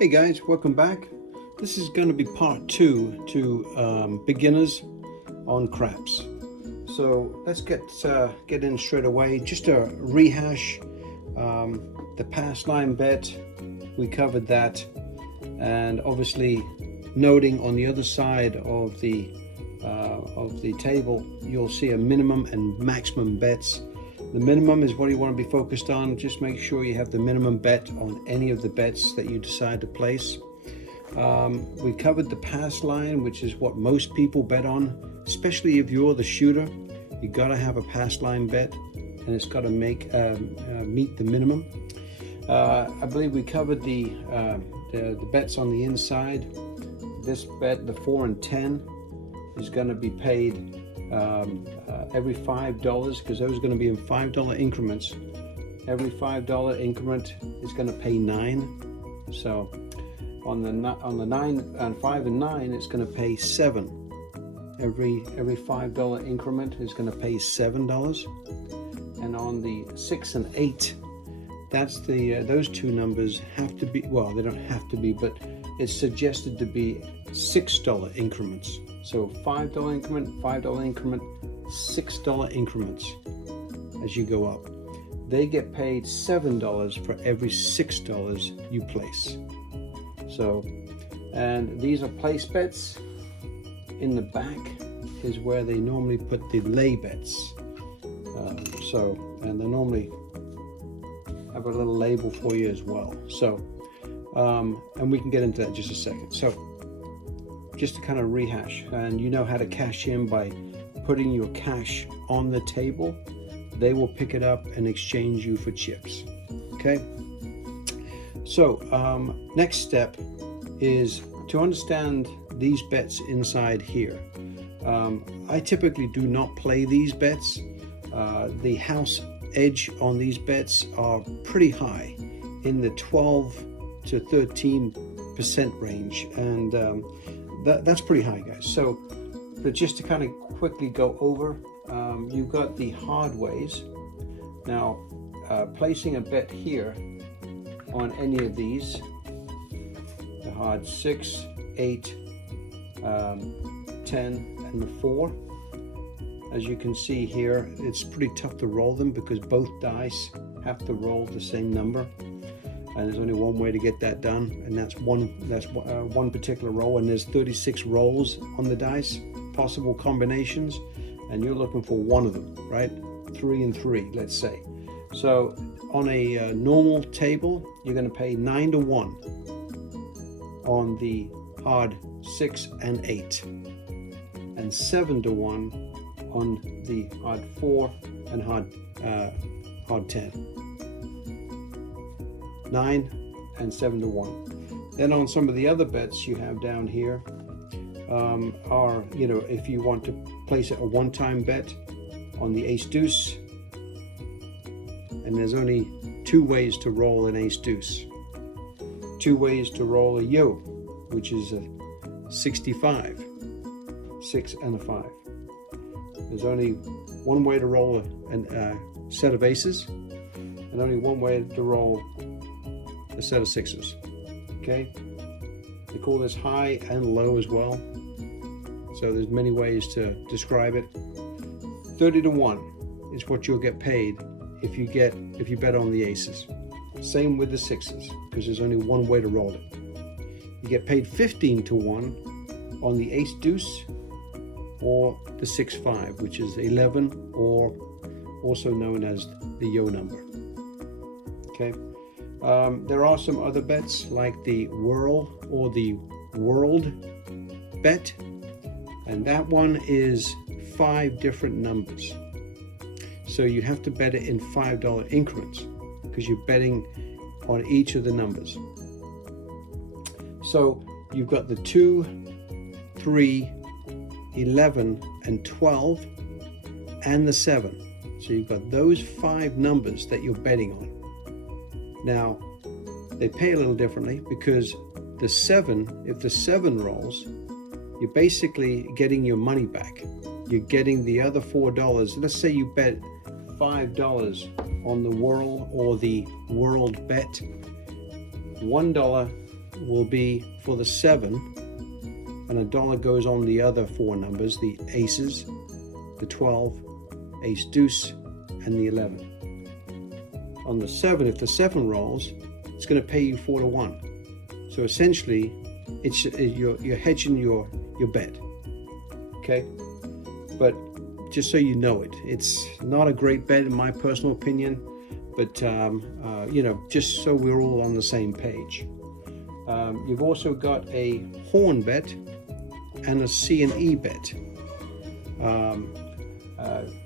Hey guys, welcome back. This is going to be part two to beginners on craps. So let's get in straight away. Just to rehash the pass line bet. We covered that, and obviously noting on the other side of the table, you'll see a minimum and maximum bets. The minimum is what you want to be focused on. Just make sure you have the minimum bet on any of the bets that you decide to place. We covered the pass line, which is what most people bet on, especially if you're the shooter. You got to have a pass line bet, and it's got to meet the minimum. I believe we covered the bets on the inside. This bet, the 4 and 10, is going to be paid every $5, because those are going to be in $5 increments. Every $5 increment is going to pay 9. So on the 9 and 5 and 9, it's going to pay 7. Every $5 increment is going to pay $7. And on the 6 and 8, that's those two numbers have to be, well, they don't have to be, but it's suggested to be $6 increments. So $5 increment, $5 increment, $6 increments as you go up. They get paid $7 for every $6 you place. So, and these are place bets. In the back is where they normally put the lay bets. And they normally have a little label for you as well. So, and we can get into that in just a second. So, just to kind of rehash, and you know how to cash in by putting your cash on the table. They will pick it up and exchange you for chips. Okay. So next step is to understand these bets inside here. I typically do not play these bets. The house edge on these bets are pretty high, in the 12 to 13% range, and that's pretty high, guys. So, but just to kind of quickly go over, you've got the hard ways. Now, placing a bet here on any of these, the hard 6, 8, 10, and the 4. As you can see here, it's pretty tough to roll them because both dice have to roll the same number. And there's only one way to get that done, and that's one particular roll, and there's 36 rolls on the dice, possible combinations, and you're looking for one of them, right? 3 and 3, let's say. So on a normal table, you're going to pay 9 to 1 on the hard 6 and 8, and 7 to 1 on the hard 4 and hard 10. 9 and 7 to 1. Then on some of the other bets you have down here are, if you want to place a one-time bet on the ace deuce, and there's only 2 ways to roll an ace deuce. 2 ways to roll a yo, which is a 65, 6 and a 5. There's only one way to roll a set of aces, and only one way to roll a set of 6s. Okay, they call this high and low as well, so there's many ways to describe it. 30 to 1 is what you'll get paid if you bet on the aces. Same with the 6s, because there's only one way to roll it. You get paid 15 to 1 on the ace deuce or the 6-5, which is 11, or also known as the yo number. Okay. There are some other bets like the whirl or the world bet, and that one is 5 different numbers. So you have to bet it in $5 increments because you're betting on each of the numbers. So you've got the 2, 3, 11, and 12, and the 7. So you've got those 5 numbers that you're betting on. Now, they pay a little differently because the 7, if the 7 rolls, you're basically getting your money back. You're getting the other $4. Let's say you bet $5 on the whirl or the world bet. $1 will be for the 7, and $1 goes on the other 4 numbers, the aces, the 12, ace deuce, and the 11. On the 7, if the 7 rolls, it's going to pay you 4 to 1. So essentially, you're hedging your bet. Okay, but just so you know it, it's not a great bet in my personal opinion. But you know, just so we're all on the same page. You've also got a horn bet and a C and E bet.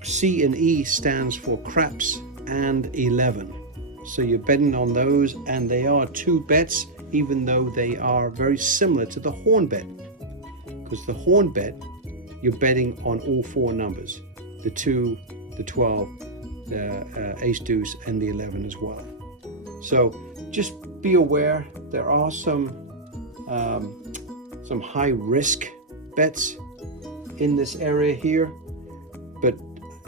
C and E stands for craps and 11. So you're betting on those, and they are 2 bets, even though they are very similar to the horn bet. Because the horn bet, you're betting on all 4 numbers, the 2, the 12, the ace deuce, and the 11 as well. So just be aware there are some high risk bets in this area here, but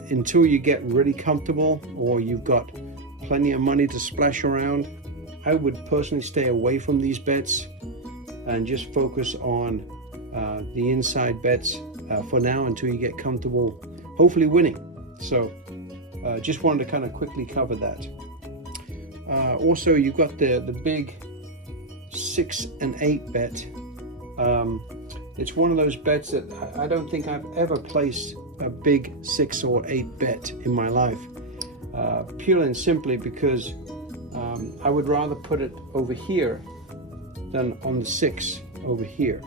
until you get really comfortable or you've got plenty of money to splash around, I would personally stay away from these bets and just focus on the inside bets for now until you get comfortable, hopefully winning. So just wanted to kind of quickly cover that. Also, you've got the big 6 and 8 bet. It's one of those bets that I don't think I've ever placed a big 6 or 8 bet in my life, purely and simply because I would rather put it over here than on the 6 over here.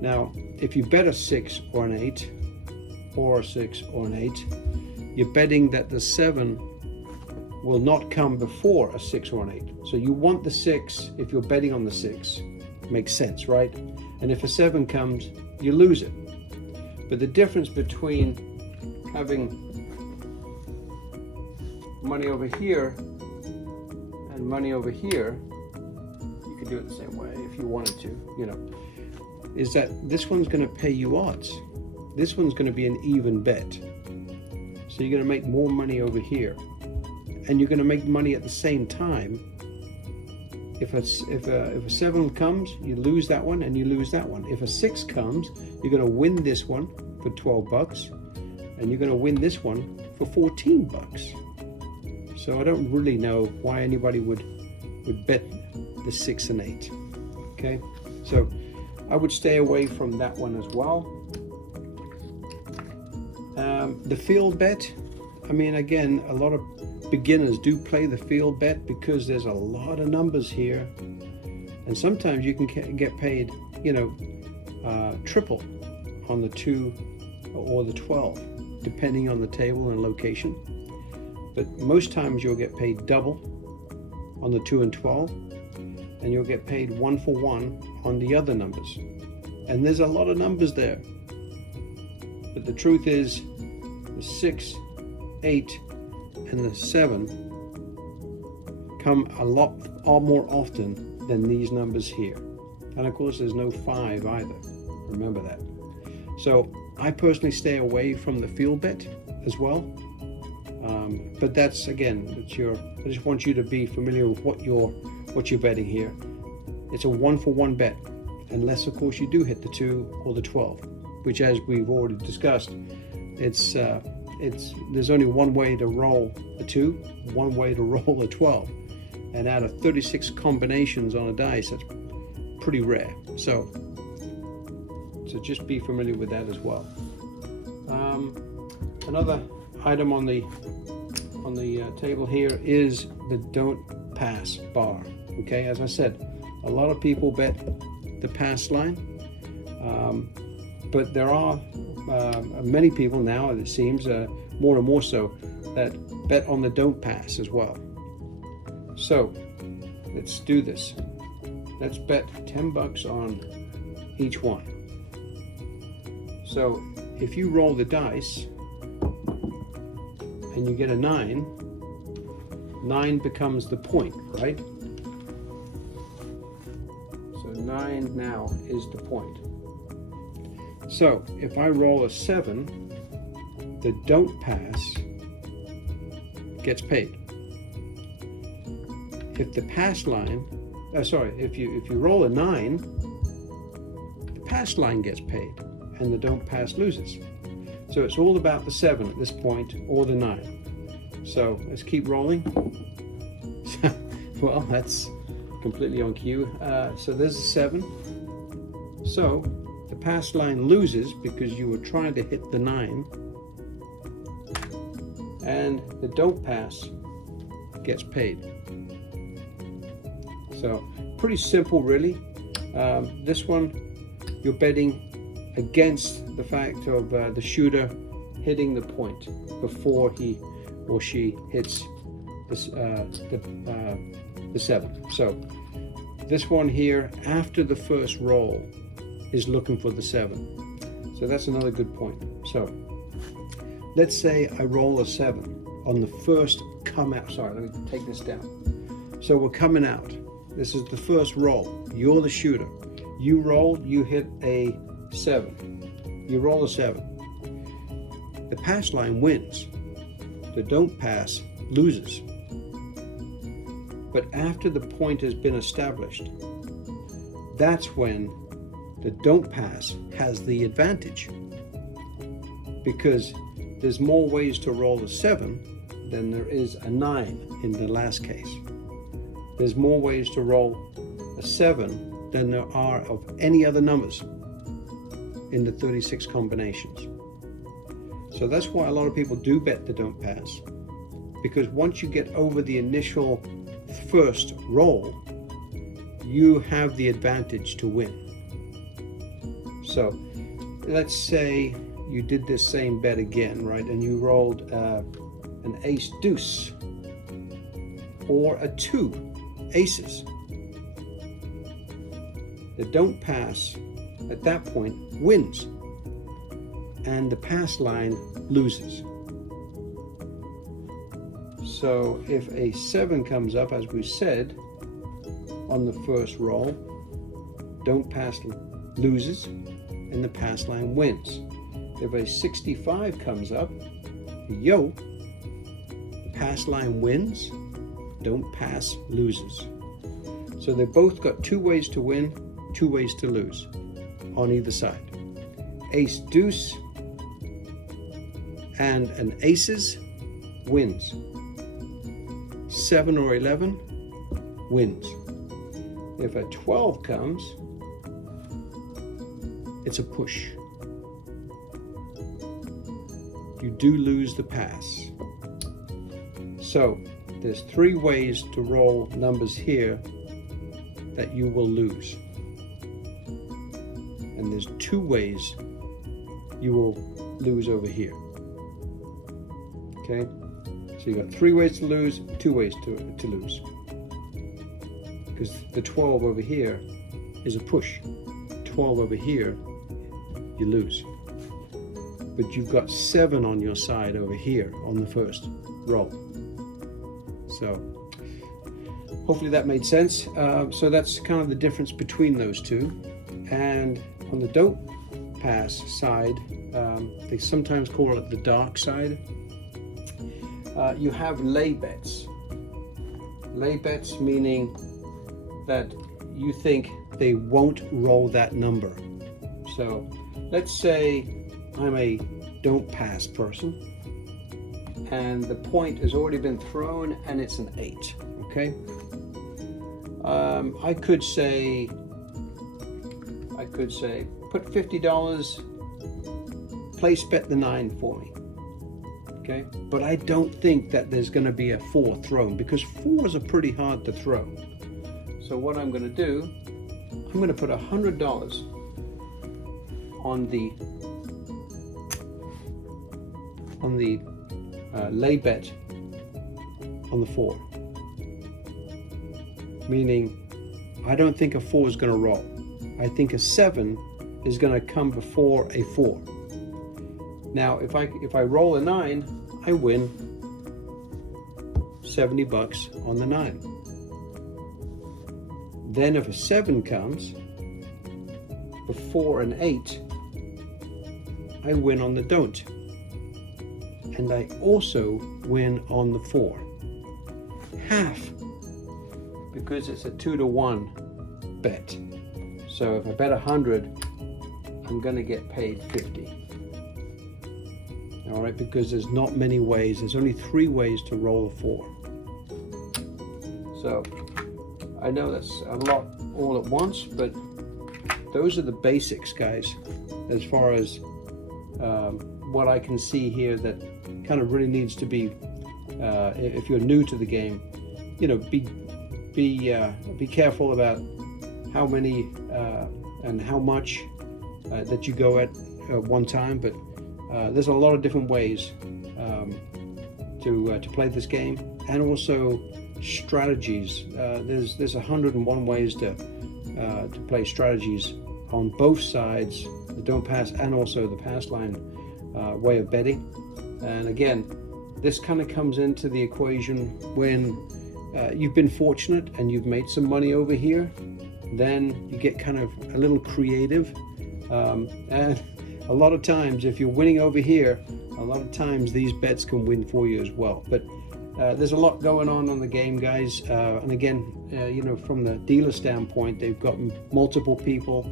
Now, if you bet a 6 or an 8, or a 6 or an 8, you're betting that the 7 will not come before a 6 or an 8. So you want the 6 if you're betting on the 6. Makes sense, right? And if a 7 comes, you lose it. But the difference between having money over here and money over here, you could do it the same way if you wanted to, you know, is that this one's going to pay you odds. This one's going to be an even bet. So you're going to make more money over here. And you're going to make money at the same time. If a 7 comes, you lose that one and you lose that one. If a 6 comes, you're going to win this one for 12 bucks, and you're going to win this one for 14 bucks. So I don't really know why anybody would bet the 6 and 8. Okay, so I would stay away from that one as well. The field bet, I mean, again, a lot of beginners do play the field bet because there's a lot of numbers here, and sometimes you can get paid, you know, triple on the 2 or the 12, depending on the table and location. But most times you'll get paid double on the 2 and 12, and you'll get paid 1 for 1 on the other numbers. And there's a lot of numbers there. But the truth is, the 6, 8, and the 7 come a lot more often than these numbers here. And of course, there's no 5 either. Remember that. So I personally stay away from the field bet as well. But that's, again, I just want you to be familiar with what you're betting here. It's a 1 for 1 bet, unless of course you do hit the 2 or the 12, which, as we've already discussed, there's only one way to roll a 2, one way to roll a 12, and out of 36 combinations on a dice, that's pretty rare. So just be familiar with that as well. Another item on the table here is the don't pass bar. Okay, as I said, a lot of people bet the pass line, but there are many people now, it seems, more and more so, that bet on the don't pass as well. So let's do this. Let's bet 10 bucks on each one. So if you roll the dice and you get a 9, 9 becomes the point, right? So 9 now is the point. So if I roll a 7, the don't pass gets paid. If the pass line sorry, if you roll a 9, the pass line gets paid, and the don't pass loses. So it's all about the 7 at this point, or the 9. So let's keep rolling. Well, that's completely on cue. So there's a 7. So the pass line loses because you were trying to hit the 9, and the don't pass gets paid. So pretty simple, really. This one, you're betting against the fact of the shooter hitting the point before he or she hits this, the 7. So this one here, after the first roll, is looking for the 7. So that's another good point. So let's say I roll a 7 on the first come out. Sorry, let me take this down. So we're coming out. This is the first roll. You're the shooter. You roll, you hit a 7. You roll a 7. The pass line wins. The don't pass loses. But after the point has been established, that's when the don't pass has the advantage, because there's more ways to roll a 7 than there is a 9 in the last case. There's more ways to roll a 7 than there are of any other numbers in the 36 combinations. So that's why a lot of people do bet the don't pass, because once you get over the initial first roll, you have the advantage to win. So let's say you did this same bet again, right? And you rolled an ace deuce or a 2 aces. The don't pass at that point wins, and the pass line loses. So if a 7 comes up, as we said, on the first roll, don't pass loses, and the pass line wins. If a 65 comes up, the pass line wins, don't pass loses. So they both got 2 ways to win, 2 ways to lose on either side. Ace deuce and an aces wins. 7 or 11 wins. If a 12 comes, it's a push. You do lose the pass. So there's 3 ways to roll numbers here that you will lose. And there's 2 ways you will lose over here. Okay? So you've got 3 ways to lose, 2 ways to lose. Because the 12 over here is a push. 12 over here, you lose. But you've got 7 on your side over here on the first roll. So hopefully that made sense. So that's kind of the difference between those two. And on the don't pass side, they sometimes call it the dark side. You have lay bets. Lay bets meaning that you think they won't roll that number. So let's say I'm a don't pass person and the point has already been thrown and it's an 8, okay? I could say put $50, place bet the 9 for me, okay? But I don't think that there's going to be a 4 thrown, because 4s are pretty hard to throw. So what I'm going to do, I'm going to put $100 on the lay bet on the 4, meaning I don't think a 4 is going to roll. I think a 7 is going to come before a 4. Now if I roll a 9, I win $70 on the 9. Then if a 7 comes before an 8, I win on the don't. And I also win on the 4. Half. because it's a 2-to-1 bet. So if I bet 100, I'm going to get paid 50. All right, because there's not many ways. There's only 3 ways to roll a 4. So I know that's a lot all at once, but those are the basics, guys, as far as what I can see here that kind of really needs to be, if you're new to the game, you know, be careful about how many and how much that you go at one time. But there's a lot of different ways to play this game, and also strategies. There's 101 ways to play strategies on both sides, the don't pass and also the pass line way of betting. And again, this kind of comes into the equation when you've been fortunate and you've made some money over here. Then you get kind of a little creative, and a lot of times if you're winning over here, a lot of times these bets can win for you as well. But there's a lot going on the game, guys, and again, you know, from the dealer standpoint, they've got multiple people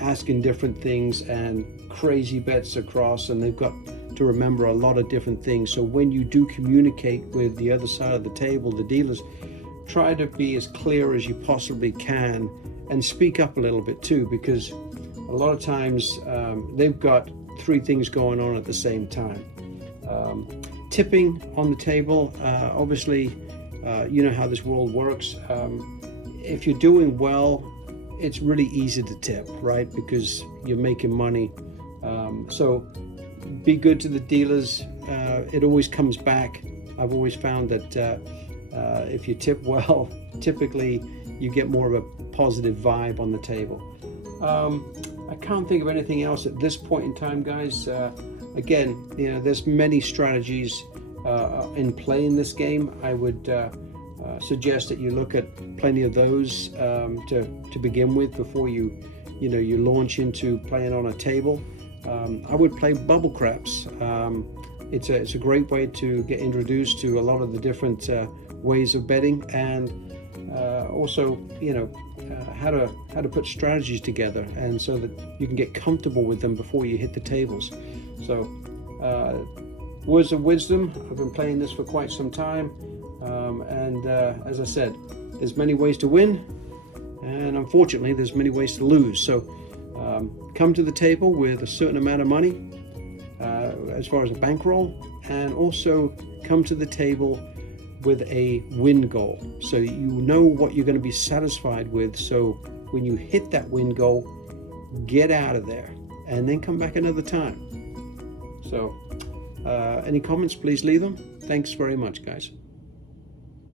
asking different things and crazy bets across, and they've got to remember a lot of different things. So when you do communicate with the other side of the table, the dealers, try to be as clear as you possibly can and speak up a little bit too, because a lot of times they've got 3 things going on at the same time. Tipping on the table, obviously, you know how this world works. If you're doing well, it's really easy to tip, right? Because you're making money. So be good to the dealers. It always comes back. I've always found that if you tip well, typically you get more of a positive vibe on the table. I can't think of anything else at this point in time, guys. Again, you know, there's many strategies in play in this game. I would suggest that you look at plenty of those to begin with before you launch into playing on a table. I would play bubble craps. It's a great way to get introduced to a lot of the different ways of betting, and also, you know, how to put strategies together, and so that you can get comfortable with them before you hit the tables. So words of wisdom. I've been playing this for quite some time, and as I said, there's many ways to win, and unfortunately there's many ways to lose. So come to the table with a certain amount of money as far as a bankroll, and also come to the table with a win goal, so you know what you're going to be satisfied with. So when you hit that win goal, get out of there and then come back another time. So any comments, please leave them. Thanks very much, guys.